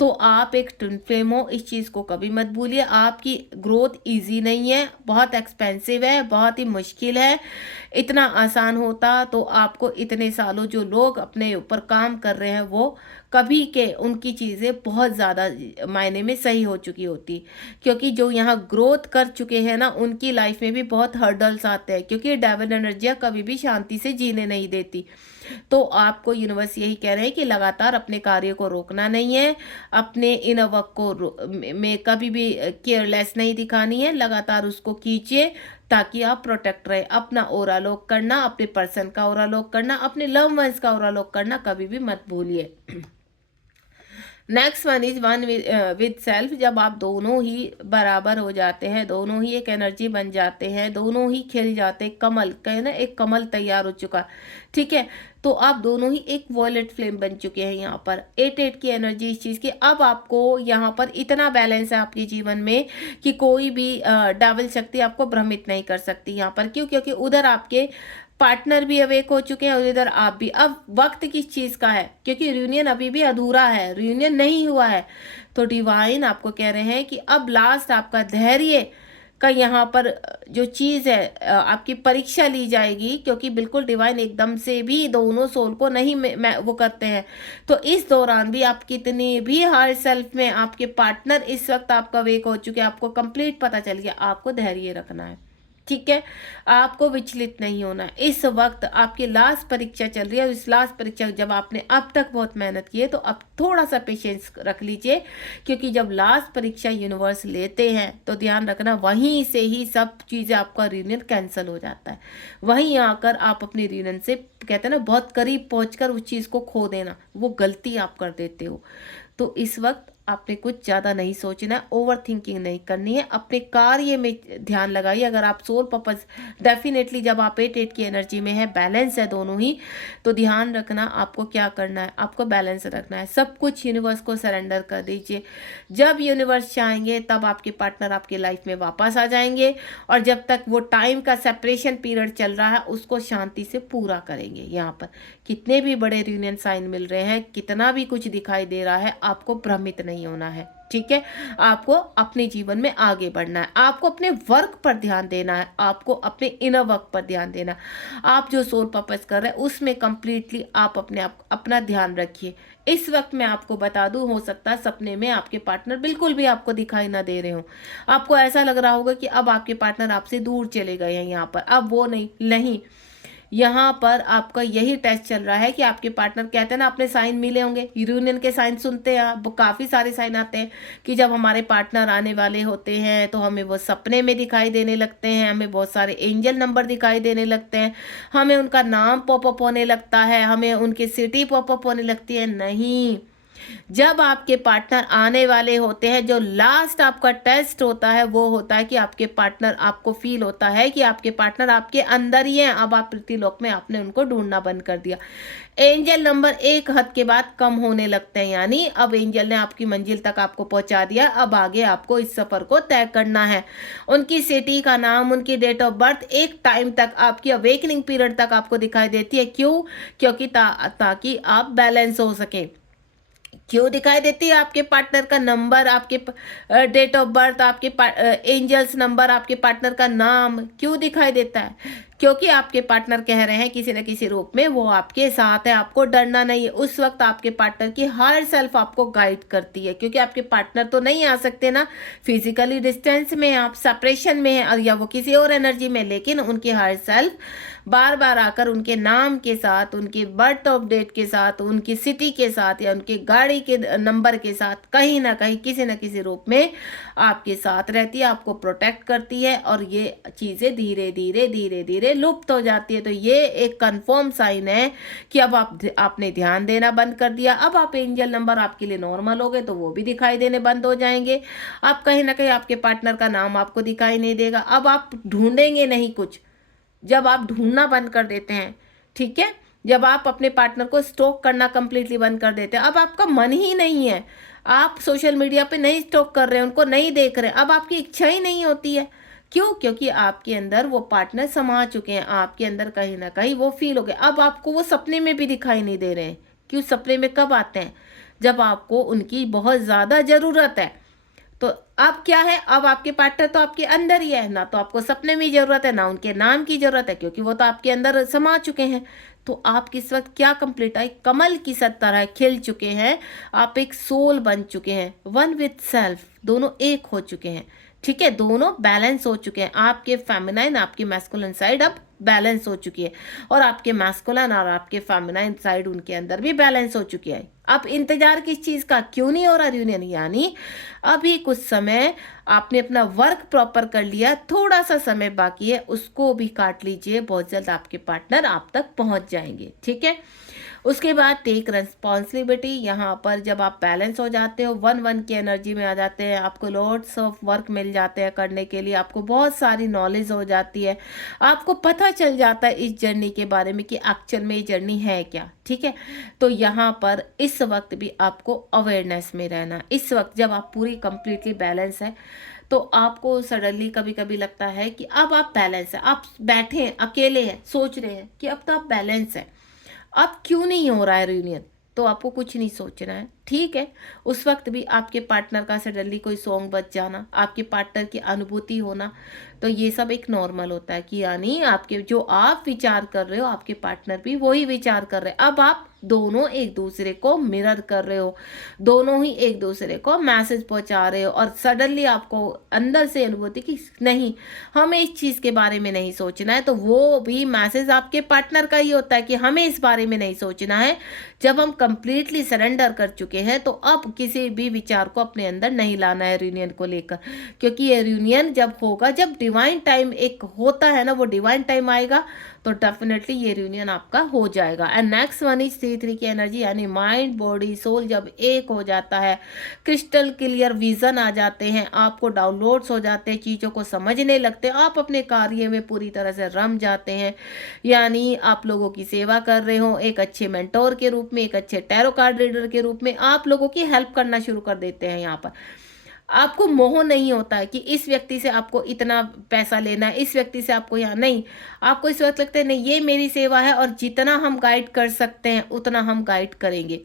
तो आप एक ट्विन फ्लेम हो, इस चीज़ को कभी मत भूलिए। आपकी ग्रोथ इजी नहीं है, बहुत एक्सपेंसिव है, बहुत ही मुश्किल है। इतना आसान होता तो आपको इतने सालों जो लोग अपने ऊपर काम कर रहे हैं वो कभी के उनकी चीज़ें बहुत ज़्यादा मायने में सही हो चुकी होती, क्योंकि जो यहाँ ग्रोथ कर चुके हैं ना उनकी लाइफ में भी बहुत हर्डल्स आते हैं, क्योंकि डेविल एनर्जियाँ कभी भी शांति से जीने नहीं देती। तो आपको यूनिवर्स यही कह रहे हैं कि लगातार अपने कार्य को रोकना नहीं है, अपने इनर वर्क को में कभी भी केयरलेस नहीं दिखानी है, लगातार उसको कीजिए ताकि आप प्रोटेक्ट रहे। अपना ओरा लॉक करना, अपने पर्सन का ओरा लॉक करना, अपने लव वंस का ओरा लॉक करना कभी भी मत भूलिए। Next one is one with self. जब आप दोनों ही बराबर हो जाते हैं, दोनों ही एक एनर्जी बन जाते हैं, दोनों ही खिल जाते हैं, कमल कहे ना, एक कमल तैयार हो चुका, ठीक है, तो आप दोनों ही एक वॉयलेट फ्लेम बन चुके हैं। यहाँ पर 8 की एनर्जी इस चीज़ की। अब आपको यहाँ पर इतना बैलेंस है आपके जीवन में कि कोई भी डेविल शक्ति आपको भ्रमित नहीं कर सकती यहाँ पर। क्यों? क्योंकि उधर आपके पार्टनर भी अवेक हो चुके हैं और इधर आप भी। अब वक्त किस चीज़ का है? क्योंकि रियूनियन अभी भी अधूरा है, रियूनियन नहीं हुआ है। तो डिवाइन आपको कह रहे हैं कि अब लास्ट आपका धैर्य का यहाँ पर जो चीज़ है आपकी परीक्षा ली जाएगी, क्योंकि बिल्कुल डिवाइन एकदम से भी दोनों सोल को नहीं वो करते हैं। तो इस दौरान भी आप कितनी भी हार्ड सेल्फ में आपके पार्टनर इस वक्त आपका वेक हो चुके हैं, आपको कंप्लीट पता चल गया, आपको धैर्य रखना है, ठीक है, आपको विचलित नहीं होना। इस वक्त आपकी लास्ट परीक्षा चल रही है, इस लास्ट परीक्षा जब आपने अब तक बहुत मेहनत की है तो अब थोड़ा सा पेशेंस रख लीजिए, क्योंकि जब लास्ट परीक्षा यूनिवर्स लेते हैं तो ध्यान रखना वहीं से ही सब चीज़ें आपका रियूनियन कैंसिल हो जाता है। वहीं आकर आप अपनी रियूनियन से कहते हैं ना बहुत करीब पहुंचकर उस चीज़ को खो देना, वो गलती आप कर देते हो। तो इस वक्त आपने कुछ ज़्यादा नहीं सोचना है, ओवर थिंकिंग नहीं करनी है, अपने कार्य में ध्यान लगाइए। अगर आप सोल पर्पस डेफिनेटली जब आप 8 की एनर्जी में है, बैलेंस है दोनों ही, तो ध्यान रखना आपको क्या करना है, आपको बैलेंस रखना है। सब कुछ यूनिवर्स को सरेंडर कर दीजिए। जब यूनिवर्स चाहेंगे तब आपके पार्टनर आपकी लाइफ में वापस आ जाएंगे, और जब तक वो टाइम का सेपरेशन पीरियड चल रहा है उसको शांति से पूरा करेंगे। यहाँ पर कितने भी बड़े यूनियन साइन मिल रहे हैं, कितना भी कुछ दिखाई दे रहा है, आपको भ्रमित नहीं होना है, ठीक है। आपको अपने जीवन में आगे बढ़ना है, आपको अपने वर्क पर ध्यान देना है, आपको अपने इनर वर्क पर ध्यान देना है। आप जो सोल पर्पस कर रहे हैं उसमें कंप्लीटली आप अपना ध्यान रखिए। इस वक्त मैं आपको बता दूं, हो सकता है सपने में आपके पार्टनर बिल्कुल भी आपको दिखाई ना दे रहे हो। आपको ऐसा लग रहा होगा कि अब आपके पार्टनर आपसे दूर चले गए हैं, यहाँ पर अब वो नहीं, यहाँ पर आपका यही टेस्ट चल रहा है कि आपके पार्टनर कहते हैं ना, अपने साइन मिले होंगे, यूनियन के साइन सुनते हैं, काफ़ी सारे साइन आते हैं कि जब हमारे पार्टनर आने वाले होते हैं तो हमें वो सपने में दिखाई देने लगते हैं, हमें बहुत सारे एंजल नंबर दिखाई देने लगते हैं, हमें उनका नाम पॉपअप होने लगता है, हमें उनकी सिटी पॉपअप होने लगती है। नहीं, जब आपके पार्टनर आने वाले होते हैं, जो लास्ट आपका टेस्ट होता है वो होता है कि आपके पार्टनर, आपको फील होता है कि आपके पार्टनर आपके अंदर ही हैं। अब आप पृथ्वीलोक में आपने उनको ढूंढना बंद कर दिया। एंजल नंबर एक हद के बाद कम होने लगते हैं, यानी अब एंजल ने आपकी मंजिल तक आपको पहुंचा दिया, अब आगे आपको इस सफर को तय करना है। उनकी सिटी का नाम, उनकी डेट ऑफ बर्थ एक टाइम तक आपकी अवेकनिंग पीरियड तक आपको दिखाई देती है। क्यों? क्योंकि ताकि आप बैलेंस हो सके। क्यों दिखाई देती है? आपके पार्टनर का नंबर, आपके डेट ऑफ बर्थ, आपके एंजल्स नंबर, आपके पार्टनर का नाम क्यों दिखाई देता है? क्योंकि आपके पार्टनर कह रहे हैं किसी न किसी रूप में वो आपके साथ है, आपको डरना नहीं है। उस वक्त आपके पार्टनर की हायर सेल्फ आपको गाइड करती है, क्योंकि आपके पार्टनर तो नहीं आ सकते ना, फिजिकली डिस्टेंस में आप सेपरेशन में हैं या वो किसी और एनर्जी में, लेकिन उनकी हायर सेल्फ बार बार आकर उनके नाम के साथ, उनके बर्थ ऑफ डेट के साथ, उनकी सिटी के साथ या उनकी गाड़ी के नंबर के साथ कहीं ना कहीं किसी न किसी रूप में आपके साथ रहती है, आपको प्रोटेक्ट करती है, और ये चीज़ें धीरे धीरे धीरे धीरे लुप्त हो जाती है। तो ये एक कंफर्म साइन है कि अब आपने ध्यान देना बंद कर दिया। अब आप एंजल नंबर आपके लिए नॉर्मल हो गए तो वो भी दिखाई देने बंद हो जाएंगे। आप कहीं ना कहीं आपके पार्टनर का नाम आपको दिखाई नहीं देगा। अब आप ढूंढेंगे नहीं कुछ, जब आप ढूंढना बंद कर देते हैं, ठीक है, जब आप अपने पार्टनर को स्टॉक करना कंप्लीटली बंद कर देते हैं, अब आपका मन ही नहीं है, आप सोशल मीडिया पे नहीं स्टॉक कर रहे हैं, उनको नहीं देख रहे, अब आपकी इच्छा ही नहीं होती है, क्यों? क्योंकि आपके अंदर वो पार्टनर समा चुके हैं, आपके अंदर कहीं ना कहीं वो फील हो गए। अब आपको वो सपने में भी दिखाई नहीं दे रहे हैं। क्यों? सपने में कब आते हैं? जब आपको उनकी बहुत ज़्यादा ज़रूरत है। तो अब क्या है, अब आपके पार्टनर तो आपके अंदर ही है ना, तो आपको सपने में ज़रूरत है ना उनके नाम की ज़रूरत है, क्योंकि वो तो आपके अंदर समा चुके हैं। तो आप किस वक्त क्या कंप्लीट है, कमल की तरह खिल चुके हैं। आप एक सोल बन चुके हैं, वन विथ सेल्फ, दोनों एक हो चुके हैं। ठीक है, दोनों बैलेंस हो चुके हैं। आपके फेमिनाइन, आपकी मैस्कुलिन साइड अब बैलेंस हो चुकी है, और आपके मैस्कुलिन और आपके फेमिनाइन साइड उनके अंदर भी बैलेंस हो चुकी है। अब इंतजार किस चीज़ का, क्यों नहीं हो रहा यूनियन? यानी अभी कुछ समय आपने अपना वर्क प्रॉपर कर लिया, थोड़ा सा समय बाकी है, उसको भी काट लीजिए। बहुत जल्द आपके पार्टनर आप तक पहुंच जाएंगे। ठीक है, उसके बाद टेक रिस्पॉन्सिबिलिटी। यहाँ पर जब आप बैलेंस हो जाते हो, वन वन की एनर्जी में आ जाते हैं, आपको लॉट्स ऑफ वर्क मिल जाते हैं करने के लिए, आपको बहुत सारी नॉलेज हो जाती है, आपको पता चल जाता है इस जर्नी के बारे में कि एक्चुअल में ये जर्नी है क्या। ठीक है, तो यहाँ पर इस वक्त भी आपको अवेयरनेस में रहना। इस वक्त जब आप पूरी कंप्लीटली बैलेंस है, तो आपको सडनली कभी कभी लगता है कि अब आप बैलेंस है, आप बैठे हैं, अकेले हैं, सोच रहे हैं कि अब तो आप बैलेंस है, अब क्यों नहीं हो रहा है रियूनियन। तो आपको कुछ नहीं सोचना है। ठीक है, उस वक्त भी आपके पार्टनर का सडनली कोई सॉन्ग बज जाना, आपके पार्टनर की अनुभूति होना, तो ये सब एक नॉर्मल होता है कि यानी आपके जो आप विचार कर रहे हो, आपके पार्टनर भी वही विचार कर रहे हैं। अब आप दोनों एक दूसरे को मिरर कर रहे हो, दोनों ही एक दूसरे को मैसेज पहुंचा रहे हो, और सडनली आपको अंदर से अनुभूति कि नहीं, हमें इस चीज़ के बारे में नहीं सोचना है। तो वो भी मैसेज आपके पार्टनर का ही होता है कि हमें इस बारे में नहीं सोचना है। जब हम कंप्लीटली सरेंडर कर चुके हैं, तो अब किसी भी विचार को अपने अंदर नहीं लाना है रियूनियन को लेकर, क्योंकि ये रियूनियन जब होगा, जब डिवाइन टाइम एक होता है ना, वो डिवाइन टाइम आएगा, तो डेफिनेटली ये रियूनियन आपका हो जाएगा। एंड नेक्स्ट वन इज 3-3 की एनर्जी, यानी माइंड बॉडी सोल जब एक हो जाता है, क्रिस्टल क्लियर विजन आ जाते हैं, आपको डाउनलोड्स हो जाते हैं, चीज़ों को समझने लगते हैं, आप अपने कार्य में पूरी तरह से रम जाते हैं। यानी आप लोगों की सेवा कर रहे हो, एक अच्छे मेंटोर के रूप में, एक अच्छे टैरो कार्ड रीडर के रूप में आप लोगों की हेल्प करना शुरू कर देते हैं। यहाँ पर आपको मोह नहीं होता है कि इस व्यक्ति से आपको इतना पैसा लेना है, इस व्यक्ति से आपको यहाँ नहीं। आपको इस वक्त लगता है नहीं, ये मेरी सेवा है, और जितना हम गाइड कर सकते हैं उतना हम गाइड करेंगे,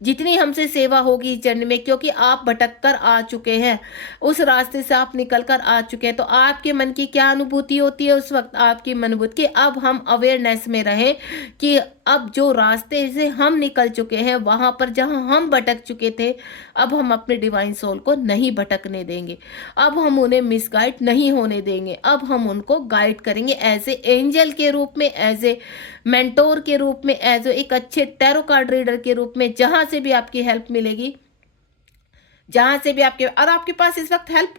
जितनी हमसे सेवा होगी इस जर्नी में, क्योंकि आप भटक कर आ चुके हैं, उस रास्ते से आप निकल कर आ चुके हैं। तो आपके मन की क्या अनुभूति होती है उस वक्त? आपकी अनुभूति कि अब हम अवेयरनेस में रहें कि अब जो रास्ते से हम निकल चुके हैं, वहां पर जहां हम भटक चुके थे, अब हम अपने डिवाइन सोल को नहीं भटकने देंगे, अब हम उन्हें मिसगाइड नहीं होने देंगे, अब हम उनको गाइड करेंगे एज ए एंजल के रूप में, एज ए मेंटोर के रूप में, एज ए एक अच्छे टैरो कार्ड रीडर के रूप में। जहां से भी आपकी हेल्प मिलेगी, जहां से भी आपके, और आपके पास इस वक्त हेल्प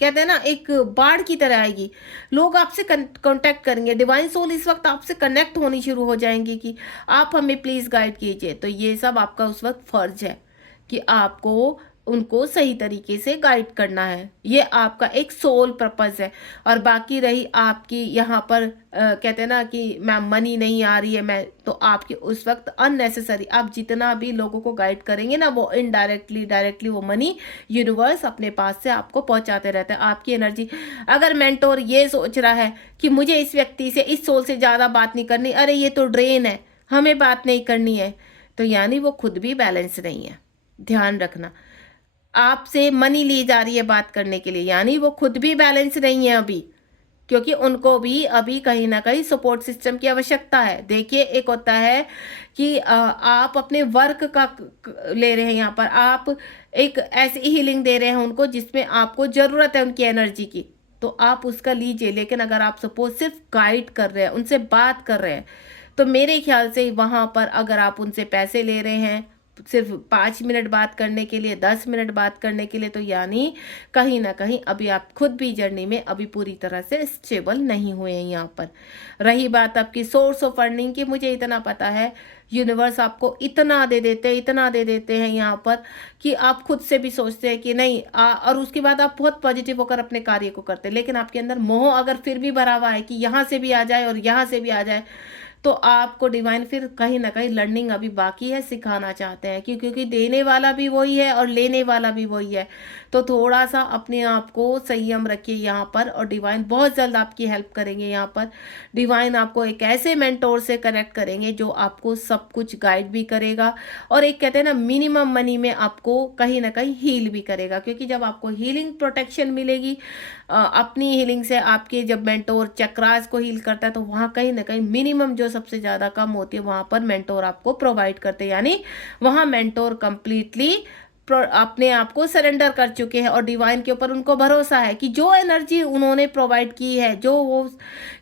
कहते हैं ना, एक बाढ़ की तरह आएगी। लोग आपसे कांटेक्ट करेंगे, डिवाइन सोल इस वक्त आपसे कनेक्ट होनी शुरू हो जाएंगी कि आप हमें प्लीज गाइड कीजिए। तो ये सब आपका उस वक्त फर्ज है कि आपको उनको सही तरीके से गाइड करना है, ये आपका एक सोल पर्पस है। और बाकी रही आपकी यहाँ पर कहते हैं ना कि मैम मनी नहीं आ रही है, मैं तो आपके उस वक्त अननेसेसरी आप जितना भी लोगों को गाइड करेंगे ना, वो इनडायरेक्टली डायरेक्टली वो मनी यूनिवर्स अपने पास से आपको पहुंचाते रहता है। आपकी एनर्जी, अगर मेंटोर ये सोच रहा है कि मुझे इस व्यक्ति से, इस सोल से ज़्यादा बात नहीं करनी, अरे ये तो ड्रेन है, हमें बात नहीं करनी है, तो यानी वो खुद भी बैलेंस नहीं है। ध्यान रखना, आपसे मनी ली जा रही है बात करने के लिए, यानी वो खुद भी बैलेंस नहीं है अभी, क्योंकि उनको भी अभी कहीं ना कहीं सपोर्ट सिस्टम की आवश्यकता है। देखिए, एक होता है कि आप अपने वर्क का ले रहे हैं, यहाँ पर आप एक ऐसी हीलिंग दे रहे हैं उनको जिसमें आपको ज़रूरत है उनकी एनर्जी की, तो आप उसका लीजिए। लेकिन अगर आप सपोज सिर्फ गाइड कर रहे हैं, उनसे बात कर रहे हैं, तो मेरे ख्याल से वहाँ पर अगर आप उनसे पैसे ले रहे हैं सिर्फ 5 मिनट बात करने के लिए, 10 मिनट बात करने के लिए, तो यानी कहीं ना कहीं अभी आप खुद भी जर्नी में अभी पूरी तरह से स्टेबल नहीं हुए हैं। यहाँ पर रही बात आपकी सोर्स ऑफ अर्निंग की, मुझे इतना पता है यूनिवर्स आपको इतना दे देते हैं, इतना दे देते हैं यहाँ पर कि आप खुद से भी सोचते हैं कि नहीं, और उसके बाद आप बहुत पॉजिटिव होकर अपने कार्य को करते हैं। लेकिन आपके अंदर मोह अगर फिर भी भरा हुआ है कि यहाँ से भी आ जाए और यहाँ से भी आ जाए, तो आपको डिवाइन फिर कहीं ना कहीं लर्निंग अभी बाकी है, सिखाना चाहते हैं, क्योंकि देने वाला भी वही है और लेने वाला भी वही है। तो थोड़ा सा अपने आप को संयम रखिए यहाँ पर, और डिवाइन बहुत जल्द आपकी हेल्प करेंगे यहाँ पर। डिवाइन आपको एक ऐसे मेंटोर से कनेक्ट करेंगे जो आपको सब कुछ गाइड भी करेगा, और एक कहते हैं ना मिनिमम मनी में आपको कहीं ना कहीं हील भी करेगा, क्योंकि जब आपको हीलिंग प्रोटेक्शन मिलेगी अपनी हीलिंग से, आपके जब मेंटोर चक्रास को हील करता है तो वहाँ कहीं ना कहीं मिनिमम जो सबसे ज़्यादा कम होती है वहाँ पर मेंटोर आपको प्रोवाइड करते हैं, यानी वहाँ मेंटोर कंप्लीटली अपने आप को सरेंडर कर चुके हैं, और डिवाइन के ऊपर उनको भरोसा है कि जो एनर्जी उन्होंने प्रोवाइड की है, जो वो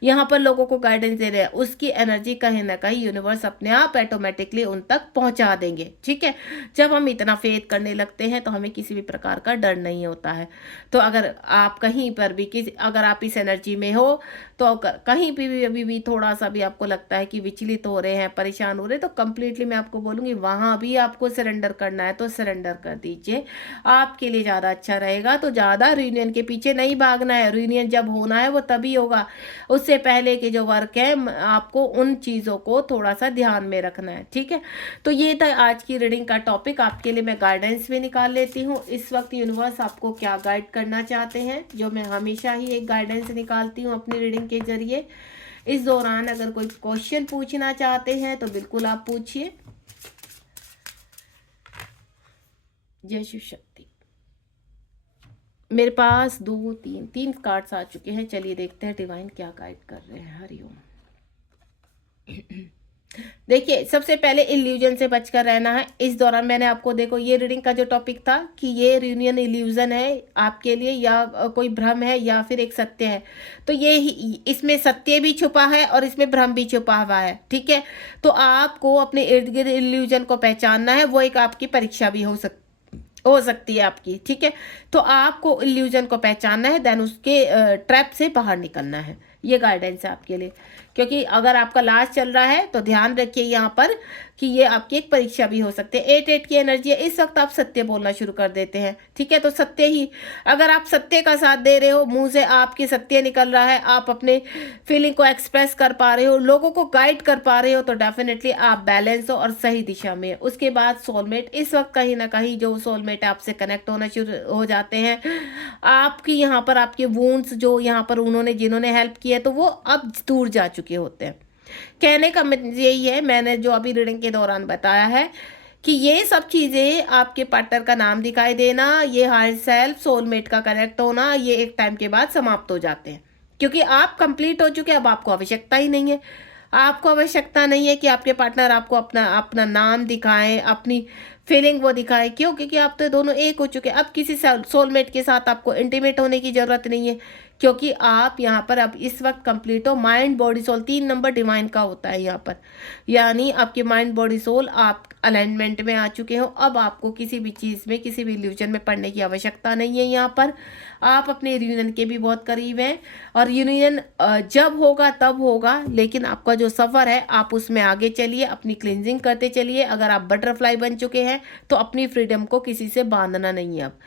यहाँ पर लोगों को गाइडेंस दे रहे हैं, उसकी एनर्जी कहीं ना कहीं यूनिवर्स अपने आप ऑटोमेटिकली उन तक पहुंचा देंगे। ठीक है, जब हम इतना फेथ करने लगते हैं तो हमें किसी भी प्रकार का डर नहीं होता है। तो अगर आप कहीं पर भी अगर आप इस एनर्जी में हो, तो कहीं भी अभी भी थोड़ा सा भी आपको लगता है कि विचलित हो रहे हैं, परेशान हो रहे हैं, तो कंप्लीटली मैं आपको बोलूँगी वहाँ भी आपको सरेंडर करना है तो सरेंडर कर दीजिए, आपके लिए ज़्यादा अच्छा रहेगा। तो ज़्यादा रीयूनियन के पीछे नहीं भागना है, रीयूनियन जब होना है वो तभी होगा, उससे पहले के जो वर्क है आपको उन चीज़ों को थोड़ा सा ध्यान में रखना है। ठीक है, तो ये था आज की रीडिंग का टॉपिक। आपके लिए मैं गाइडेंस भी निकाल लेती हूँ इस वक्त यूनिवर्स आपको क्या गाइड करना चाहते हैं, जो मैं हमेशा ही एक गाइडेंस निकालती हूँ अपनी रीडिंग के जरिए। इस दौरान अगर कोई क्वेश्चन पूछना चाहते हैं तो बिल्कुल आप पूछिए। जय शिव शक्ति। मेरे पास तीन कार्ड्स आ चुके हैं। चलिए देखते हैं डिवाइन क्या गाइड कर रहे हैं। हरिओम। देखिए, सबसे पहले इल्यूजन से बचकर रहना है इस दौरान। मैंने आपको देखो ये रीडिंग का जो टॉपिक था कि ये रियूनियन इल्यूजन है आपके लिए, या कोई भ्रम है या फिर एक सत्य है, तो ये इसमें सत्य भी छुपा है और इसमें भ्रम भी छुपा हुआ है। ठीक है, तो आपको अपने इर्द गिर्द इल्यूजन को पहचानना है, वो एक आपकी परीक्षा भी हो सकती है आपकी। ठीक है, तो आपको इल्यूजन को पहचानना है, देन उसके ट्रैप से बाहर निकलना है। ये गाइडेंस है आपके लिए, क्योंकि अगर आपका लास्ट चल रहा है तो ध्यान रखिए यहाँ पर कि ये आपकी एक परीक्षा भी हो सकती है। 8 की एनर्जी है, इस वक्त आप सत्य बोलना शुरू कर देते हैं। ठीक है, तो सत्य ही, अगर आप सत्य का साथ दे रहे हो, मुंह से आपके सत्य निकल रहा है, आप अपने फीलिंग को एक्सप्रेस कर पा रहे हो, लोगों को गाइड कर पा रहे हो, तो डेफिनेटली आप बैलेंस हो और सही दिशा में। उसके बाद सोलमेट, इस वक्त कहीं ना कहीं जो सोलमेट आपसे कनेक्ट होना शुरू हो जाते हैं, आपकी यहाँ पर आपके वुंड्स जो यहाँ पर जिन्होंने हेल्प किया तो वो अब दूर जा चुके होते हैं। कहने का यही है, मैंने जो अभी रीडिंग के दौरान बताया है कि ये सब चीज़ें, आपके पार्टनर का नाम दिखाई देना, ये हायर सेल्फ, सोलमेट का कनेक्ट होना, ये एक टाइम के बाद समाप्त हो जाते हैं, क्योंकि आप कंप्लीट हो चुके हैं। अब आपको आवश्यकता ही नहीं है, आपको आवश्यकता नहीं है कि आपके पार्टनर आपको अपना नाम दिखाएं, अपनी फीलिंग वो दिखाए। क्यों? क्योंकि आप तो दोनों एक हो चुके हैं। अब किसी सोलमेट के साथ आपको इंटीमेट होने की ज़रूरत नहीं है, क्योंकि आप यहाँ पर अब इस वक्त कंप्लीट हो। Mind body soul, 3 number divine का होता है यहाँ पर, यानी आपके माइंड बॉडी सोल आप अलाइनमेंट में आ चुके हो। अब आपको किसी भी चीज़ में, किसी भी इल्यूजन में पढ़ने की आवश्यकता नहीं है। यहाँ पर आप अपने यूनियन के भी बहुत करीब हैं, और यूनियन जब होगा तब होगा, लेकिन आपका जो सफ़र है आप उसमें आगे चलिए, अपनी क्लिनजिंग करते चलिए। अगर आप बटरफ्लाई बन चुके हैं तो अपनी फ्रीडम को किसी से बांधना नहीं है। अब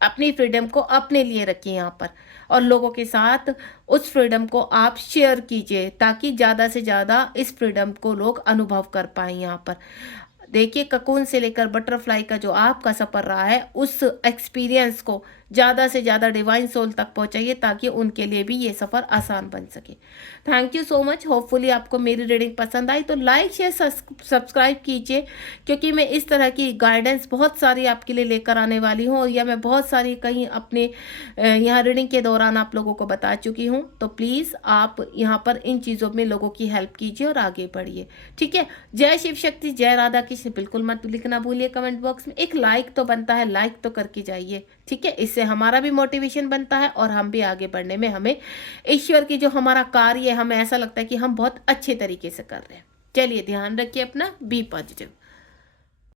अपनी फ्रीडम को अपने लिए रखिए यहाँ पर, और लोगों के साथ उस फ्रीडम को आप शेयर कीजिए, ताकि ज़्यादा से ज़्यादा इस फ्रीडम को लोग अनुभव कर पाएँ। यहाँ पर देखिए, ककून से लेकर बटरफ्लाई का जो आपका सफ़र रहा है, उस एक्सपीरियंस को ज़्यादा से ज़्यादा डिवाइन सोल तक पहुँचाइए, ताकि उनके लिए भी ये सफ़र आसान बन सके। Thank you so much. Hopefully आपको मेरी रीडिंग पसंद आई तो लाइक शेयर सब्सक्राइब कीजिए, क्योंकि मैं इस तरह की गाइडेंस बहुत सारी आपके लिए लेकर आने वाली हूँ, या मैं बहुत सारी कहीं अपने यहाँ रीडिंग के दौरान आप लोगों को बता चुकी हूँ। तो प्लीज़ आप यहाँ पर इन चीज़ों में लोगों की हेल्प कीजिए और आगे बढ़िए। ठीक है, जय शिव शक्ति, जय राधा कृष्ण। बिल्कुल मत लिखना भूलिए कमेंट बॉक्स में। एक लाइक तो बनता है, लाइक तो करके जाइए। ठीक है, इससे हमारा भी मोटिवेशन बनता है और हम भी आगे बढ़ने में, हमें ईश्वर की जो हमारा कार्य है, हमें ऐसा लगता है कि हम बहुत अच्छे तरीके से कर रहे हैं। चलिए, ध्यान रखिए अपना, बी पॉजिटिव।